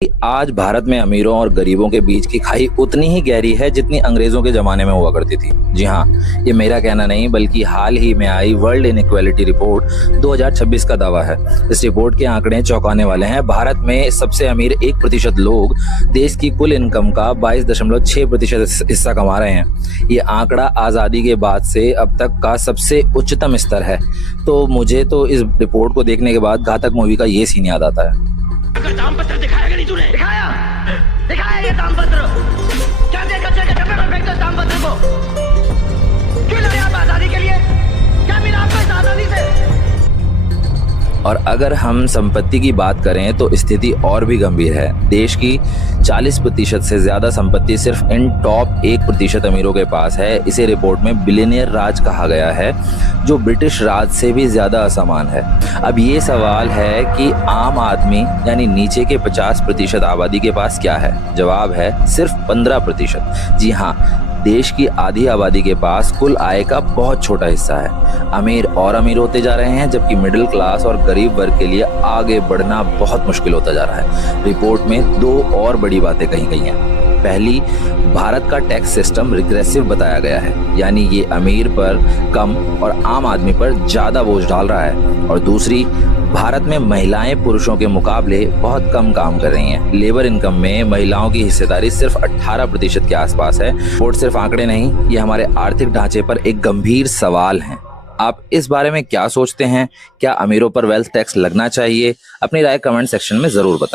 आज भारत में अमीरों और गरीबों के बीच की खाई उतनी ही गहरी है जितनी अंग्रेजों के जमाने में हुआ करती थी। जी हाँ, ये मेरा कहना नहीं बल्कि हाल ही में आई वर्ल्ड इनइक्वालिटी रिपोर्ट 2026 का दावा है। इस रिपोर्ट के आंकड़े चौंकाने वाले हैं। भारत में सबसे अमीर 1% लोग देश की कुल इनकम का 22.6% हिस्सा कमा रहे हैं। ये आंकड़ा आज़ादी के बाद से अब तक का सबसे उच्चतम स्तर है। तो मुझे तो इस रिपोर्ट को देखने के बाद घातक मूवी का ये सीन याद आता है। दामपत्र दिखाया कि नहीं तूने? दिखाया ये दामपत्र। क्या दे कचरे के डब्बे में फेंक दो दामपत्र को। क्यों लड़े आप आजादी के लिए? क्या मिला आपको इस आजादी से? और अगर हम संपत्ति की बात करें तो स्थिति और भी गंभीर है। देश की 40% से ज्यादा संपत्ति सिर्फ इन टॉप 1% अमीरों के पास है। इसे रिपोर्ट में बिलियनियर राज कहा गया है, जो ब्रिटिश राज से भी ज्यादा असमान है। अब ये सवाल है कि आम आदमी यानी नीचे के 50% आबादी के पास क्या है? जवाब है सिर्फ 15%। जी हाँ, देश की आधी आबादी के पास कुल आय का बहुत छोटा हिस्सा है। अमीर और अमीर होते जा रहे हैं, जबकि मिडिल क्लास और गरीब वर्ग के लिए आगे बढ़ना बहुत मुश्किल होता जा रहा है। रिपोर्ट में दो और बड़ी बातें कही गई हैं। पहली, भारत का टैक्स सिस्टम रिग्रेसिव बताया गया है, यानी ये अमीर पर कम और आम आदमी पर ज्यादा बोझ डाल रहा है। और दूसरी, भारत में महिलाएं पुरुषों के मुकाबले बहुत कम काम कर रही हैं। लेबर इनकम में महिलाओं की हिस्सेदारी सिर्फ 18% के आसपास है। रिपोर्ट सिर्फ आंकड़े नहीं, ये हमारे आर्थिक ढांचे पर एक गंभीर सवाल है। आप इस बारे में क्या सोचते हैं? क्या अमीरों पर वेल्थ टैक्स लगना चाहिए? अपनी राय कमेंट सेक्शन में जरूर बताएं।